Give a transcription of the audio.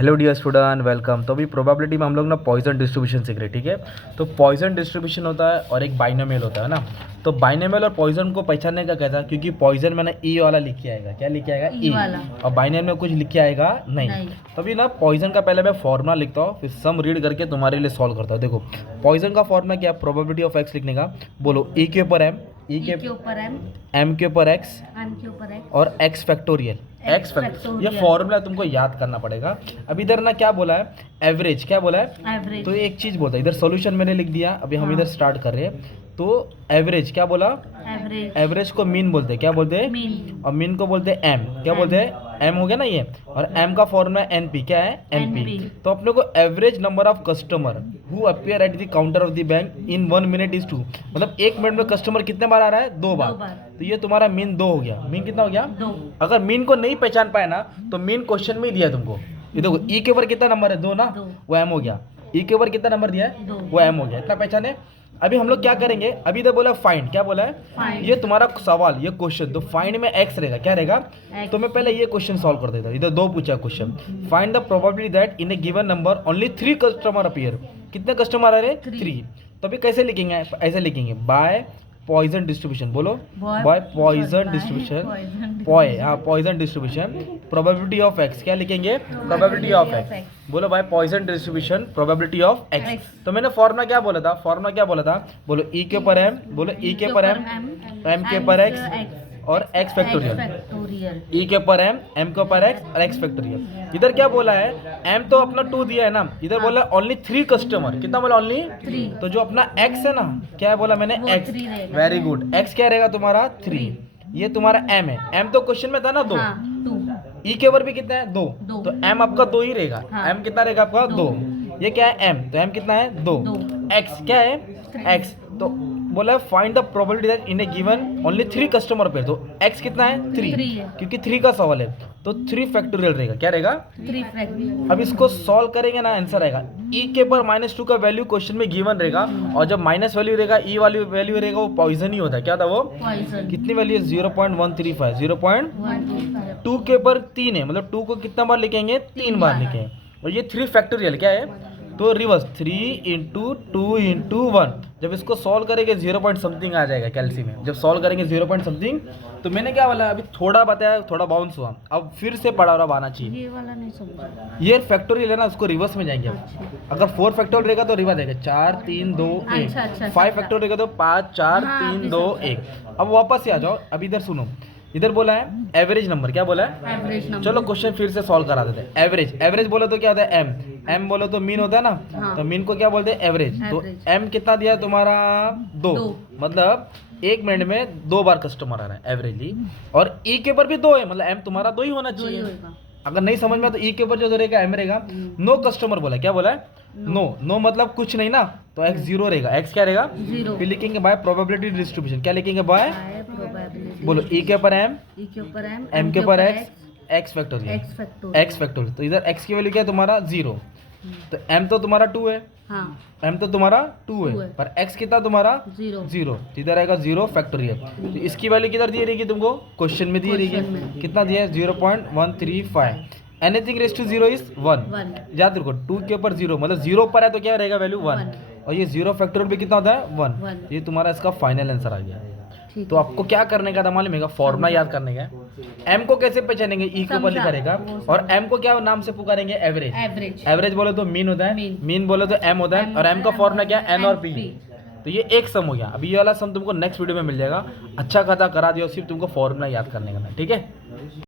Hello dear student, welcome. तो अभी probability में हम लोग ना पॉइजन डिस्ट्रीब्यूशन सीख रहे हैं, ठीक है। तो पॉइजन डिस्ट्रीब्यूशन होता है और एक बाइनोमियल होता है ना। तो बाइनोमियल और पॉइजन को पहचानने का कहता है, क्योंकि पॉइजन में ना ई वाला लिख के आएगा, क्या लिख के आएगा, ई वाला, और बाइनोमियल में कुछ लिख के आएगा नहीं। तो अभी ना पॉइजन का पहले मैं फॉर्मूला लिखता हूँ, फिर सम रीड करके तुम्हारे लिए सॉल्व करता हूँ। देखो पॉइजन का फॉर्मूला क्या, प्रोबेबिलिटी ऑफ एक्स लिखने का, बोलो ई के ऊपर एम, ई के ऊपर एम के ऊपर एक्स, एम के ऊपर एक्स और एक्स फैक्टोरियल, एक्स फैक्टोरियल। ये फॉर्मूला तुमको याद करना पड़ेगा। अब इधर ना क्या बोला है, एवरेज, क्या बोला है, एवरेज। तो एक चीज बोलता है, इधर सॉल्यूशन मैंने लिख दिया। अभी हम इधर स्टार्ट कर रहे हैं। तो एवरेज क्या बोला, एवरेज। एवरेज को मीन बोलते हैं, क्या बोलते हैं, मीन। और मीन को बोलते हैं एम, क्या बोलते हैं, एम हो गया ना ये। और एम का फॉर्मूला एनपी, क्या है, एनपी। तो अपने को average number of customer who appear at the counter of the bank in 1 minute is 2। मतलब 1 मिनट में कस्टमर कितने बार आ रहा है, 2 बार। तो ये तुम्हारा मीन 2 हो गया। मीन कितना हो गया, 2। अगर मीन को नहीं पहचान पाए ना तो मीन क्वेश्चन में ही दिया तुमको। ये देखो ई के ऊपर कितना नंबर है, 2 ना, वो एम हो गया। ई के ऊपर कितना नंबर दिया है, 2, वो एम हो गया। इतना पहचाने। अभी हम लोग क्या करेंगे, अभी इधर बोला फाइंड, क्या बोला है, फाइंड। ये तुम्हारा सवाल, ये क्वेश्चन, तो फाइंड में एक्स रहेगा, क्या रहेगा, तो मैं पहले ये क्वेश्चन सॉल्व कर देता हूँ। इधर 2 पूछा question, find the probability that in a given number only 3 customer appear. कितने कस्टमर आ रहे, 3। तो अभी कैसे लिखेंगे, ऐसे लिखेंगे, बाय पॉइजन डिस्ट्रीब्यूशन, बोलो by Poisson distribution, Poisson distribution probability of X, क्या लिखेंगे, प्रोबेबिलिटी ऑफ एक्स। बोलो by Poisson distribution probability of X. तो मैंने फॉर्मूला क्या बोला था, फॉर्मूला क्या बोला था, बोलो ई के ऊपर एम, बोलो ई के ऊपर एम, एम के ऊपर एक्स और एक्स फैक्टोरियल। ई के ऊपर एम के ऊपर एक्स और एक्स फैक्टोरियल। इधर क्या बोला है, एम तो अपना 2 दिया है ना, इधर बोला ओनली 3 कस्टमर, कितना बोला, ओनली 3। तो जो अपना एक्स है ना, क्या बोला मैंने, एक्स, वेरी गुड। एक्स क्या रहेगा तुम्हारा, 3। ये तुम्हारा एम है, एम तो क्वेश्चन में था ना, 2। ई के ऊपर भी कितना है, 2। तो एम आपका 2 ही रहेगा। एम कितना रहेगा आपका, 2। ये क्या है, एम, तो एम कितना है, 2। एक्स क्या है, एक्स। तो बोला find the probability that in a given only 3 customer पे। तो एक्स कितना है, 3, क्योंकि 3 का सवाल है, तो 3 फैक्टोरियल रहेगा, क्या रहेगा, 3 फैक्टोरियल। अब इसको सॉल्व करेंगे ना, आंसर आएगा ई के पर -2 का वैल्यू क्वेश्चन में गिवन रहेगा, और जब माइनस वैल्यू रहेगा, ई वाली वैल्यू रहेगा, वो पॉइजन ही होता है। क्या था वो, पॉइजन। कितनी वैल्यू है, 0.135, 0.2 के पर 3 है, मतलब 2 को कितना बार लिखेंगे, 3 बार लिखेंगे। और ये 3 फैक्टोरियल क्या है, तो रिवर्स 3 इंटू 2 इंटू 1। जब इसको सॉल्व करेंगे 0 पॉइंट समथिंग आ जाएगा कैलसी में। जब सॉल्व करेंगे 0 पॉइंट समथिंग, तो मैंने क्या बोला, अभी थोड़ा बताया, थोड़ा बाउंस हुआ, अब फिर से पढ़ा रहा आना चाहिए। ये वाला नहीं समझा, ये फैक्टोरियल है ना, उसको रिवर्स में जाएंगे। अगर 4 फैक्टोरियल रहेगा तो रिवर्स आएगा, 4 3 2 1। 5 फैक्टोरियल रहेगा तो 5 4 3 2 1। अब वापस से आ जाओ, अब इधर सुनो, इधर बोला है एवरेज नंबर, क्या बोला है, एवरेज नंबर। चलो क्वेश्चन फिर से सॉल्व करा देते हैं। एवरेज, एवरेज बोलो तो क्या होता है, एम, एम बोलो तो मीन होता है ना, तो मीन को क्या बोलते हैं, एवरेज। तो एम कितना दिया तुम्हारा, 2। मतलब 1 मिनट में 2 बार कस्टमर आ रहा है एवरेजली, और ई के ऊपर भी 2 है, मतलब एम तुम्हारा 2 ही होना चाहिए। अगर नहीं समझ में तो ई के ऊपर जो रहेगा एम रहेगा। नो कस्टमर बोला, क्या बोला है, नो। नो मतलब कुछ नहीं ना, तो एक्स 0 रहेगा, एक्स क्या रहेगा, 0। फिर लिखेंगे बाय प्रोबेबिलिटी डिस्ट्रीब्यूशन, क्या लिखेंगे, बाय, बोलो ई के ऊपर एम, एम के ऊपर x, x factorial, x factorial. तो इधर एक्स की वैल्यू क्या है तुम्हारा, 0। तो एम तो तुम्हारा 2 है, एम तो तुम्हारा 2 है, पर एक्स कितना तुम्हारा, 0। तो इधर आएगा 0 फैक्टोरियल। तो इसकी वैल्यू किधर दी रहेगी तुमको, क्वेश्चन में दी रहेगी। कितना दिया है, 0.135। Anything raise to 0 is 1। याद रखो 2 के ऊपर 0, मतलब 0 पर है तो क्या रहेगा वैल्यू, 1। और ये 0 फैक्टोरियल भी कितना होता है, 1। ये तुम्हारा इसका फाइनल आंसर आ गया। तो आपको क्या करने का था मालूम है, फॉर्मूला याद करने का। एम को कैसे पहचानेंगे, ई के ऊपर लिखा रहेगा, और एम को क्या नाम से पुकारेंगे, एवरेज। एवरेज बोले तो मीन होता है, मीन बोले तो एम होता है, और एम का फॉर्मूला क्या है, एन और पी। तो ये एक सम हो गया। अभी ये वाला सम तुमको नेक्स्ट वीडियो में मिल जाएगा। अच्छा खासा करा दिया, सिर्फ तुमको फॉर्मूला याद करने का, ठीक है।